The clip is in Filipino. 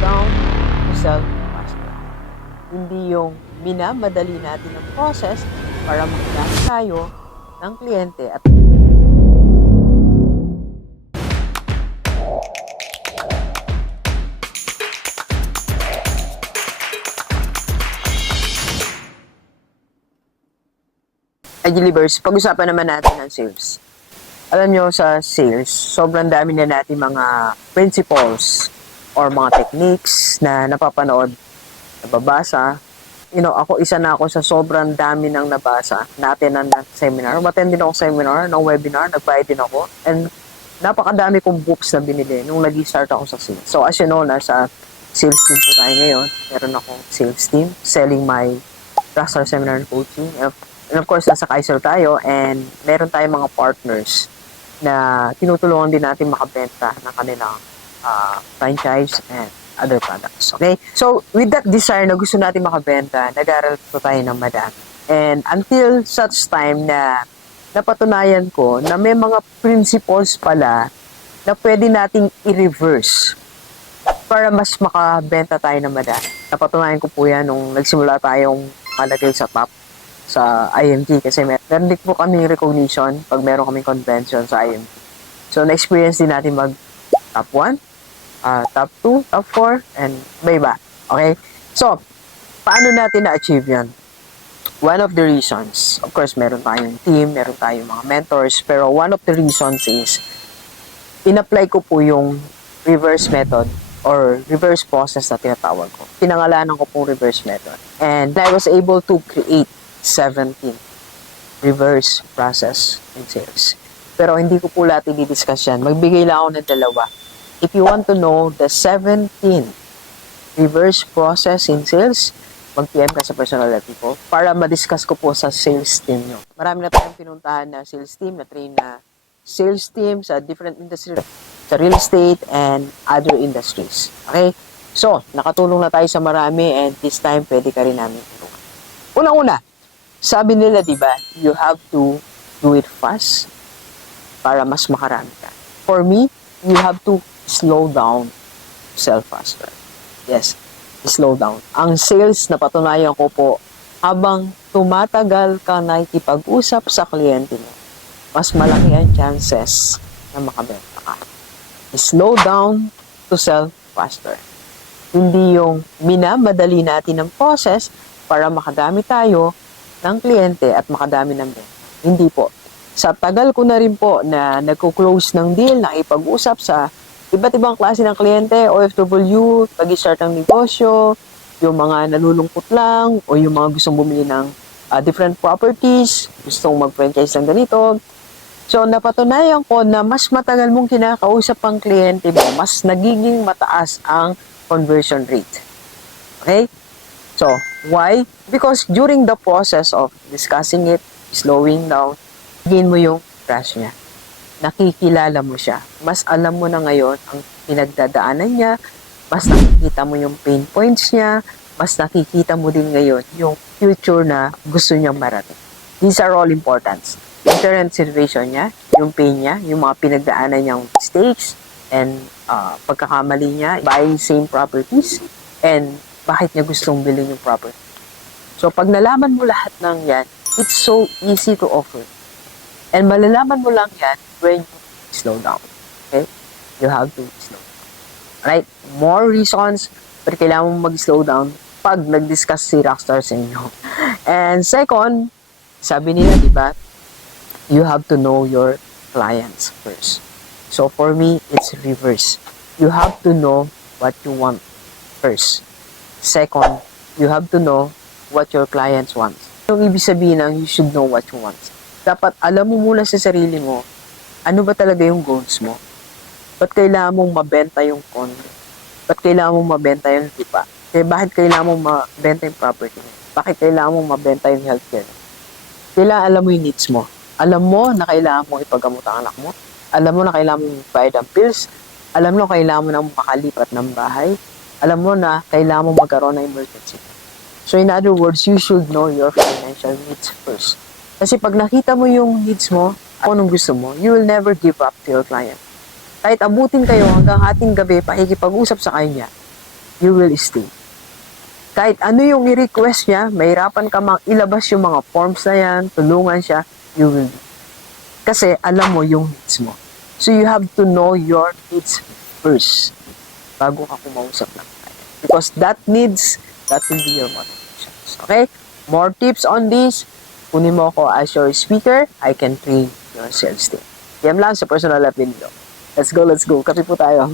down to sell faster. Hindi yung minamadali natin ang process para makilala tayo ng kliyente at Agilibers, pag-usapan naman natin ang sales. Alam nyo, sa sales, sobrang dami na natin mga principles or mga techniques na napapanood, nababasa. You know, ako isa na ako sa sobrang dami ng nabasa natin ng seminar. Umattend din ako seminar, ng webinar, nagbayad din ako. And napakadami kong books na binili nung nag-start ako sa sales. So as you know, nasa sales team po tayo ngayon. Meron akong sales team selling my Rockstar Seminar and Coaching. And of course, nasa Kaiser tayo and meron tayong mga partners na tinutulungan din natin makabenta ng kanilang ah, franchise and other products. Okay? So, with that desire na gusto natin makabenta, nag-aral po tayo ng madami. And until such time na napatunayan ko na may mga principles pala na pwede nating i-reverse para mas makabenta tayo ng madami. Napatunayan ko po yan nung nagsimula tayong malagay sa top sa IMT kasi mer meron din po kami recognition pag meron kaming convention sa IMT. So, na-experience din natin mag top 1, ah, top 2, top 4, and may iba. Okay? So, paano natin na-achieve yan? One of the reasons, of course, meron tayong team, meron tayong mga mentors, pero one of the reasons is, in-apply ko po yung reverse method or reverse process na tinatawag ko. Pinangalanan ko pong reverse method. And I was able to create 17 reverse process in sales. Pero hindi ko po lahat i-discuss yan. Magbigay lang ako ng dalawa. If you want to know the 17 reverse process in sales, mag-PM ka sa personal level ko para ma-discuss ko po sa sales team nyo. Marami na tayong pinuntahan na sales team, na train na sales team sa different industry, sa real estate and other industries. Okay? So, nakatulong na tayo sa marami and this time pwede ka rin namin tulungan. Unang-una, sabi nila, di ba, you have to do it fast para mas makarami ka. For me, you have to slow down, sell faster. Yes, slow down. Ang sales na patunayan ko po, habang tumatagal ka nakikipag-usap sa kliyente mo, mas malaki ang chances na makabenta ka. Slow down to sell faster. Hindi yung minamadali natin ang process para makadami tayo ng kliyente at makadami ng benta. Hindi po. Sa tagal ko na rin po na nagko-close ng deal, nakipag-usap sa iba't ibang klase ng kliyente, OFW, pag-start ng negosyo, yung mga nalulungkot lang, o yung mga gustong bumili ng ah, different properties, gustong mag-franchise ng ganito. So, napatunayan ko na mas matagal mong kinakausap ang kliyente mo, mas nagiging mataas ang conversion rate. Okay? So, why? Because during the process of discussing it, slowing down, gain mo yung trust niya. Nakikilala mo siya. Mas alam mo na ngayon ang pinagdadaanan niya, mas nakikita mo yung pain points niya, mas nakikita mo din ngayon yung future na gusto niyang marating. These are all important. Yung current situation niya, yung pain niya, yung mga pinagdaanan niyang mistakes, and uh, pagkakamali niya, buying same properties, and bakit niya gustong bilhin yung property. So, pag nalaman mo lahat ng yan, it's so easy to offer. And malalaman mo lang yan when you slow down. Okay? You have to slow down. Right? More reasons pero kailangan mo mag-slow down pag nag-discuss si Rockstar sa inyo. And second, sabi nila, di ba, you have to know your clients first. So for me, it's reverse. You have to know what you want first. Second, you have to know what your clients want. Yung ibig sabihin ng you should know what you want. Dapat alam mo muna sa sarili mo, ano ba talaga yung goals mo? Ba't kailangan mong mabenta yung condo? Ba't kailangan mong mabenta yung lupa? Kaya bakit kailangan mong mabenta yung property? Bakit kailangan mong mabenta yung healthcare? Kailangan alam mo yung needs mo. Alam mo na kailangan mong ipagamot ang anak mo. Alam mo na kailangan mong bayad ang bills. Alam mo na kailangan mo na makalipat ng bahay. Alam mo na kailangan mong magkaroon ng emergency. So in other words, you should know your financial needs first. Kasi pag nakita mo yung needs mo, kung anong gusto mo, you will never give up to your client. Kahit abutin kayo hanggang ating gabi, pakikipag-usap sa kanya, you will stay. Kahit ano yung i-request niya, mahirapan ka mang ilabas yung mga forms na yan, tulungan siya, you will do. Kasi alam mo yung needs mo. So you have to know your needs first bago ka kumausap ng client. Because that needs, that will be your motivations. Okay? More tips on this, kunin mo ako as your speaker, I can train your sales team. Yan lang sa personal life video. Let's go, let's go. Kape po tayo.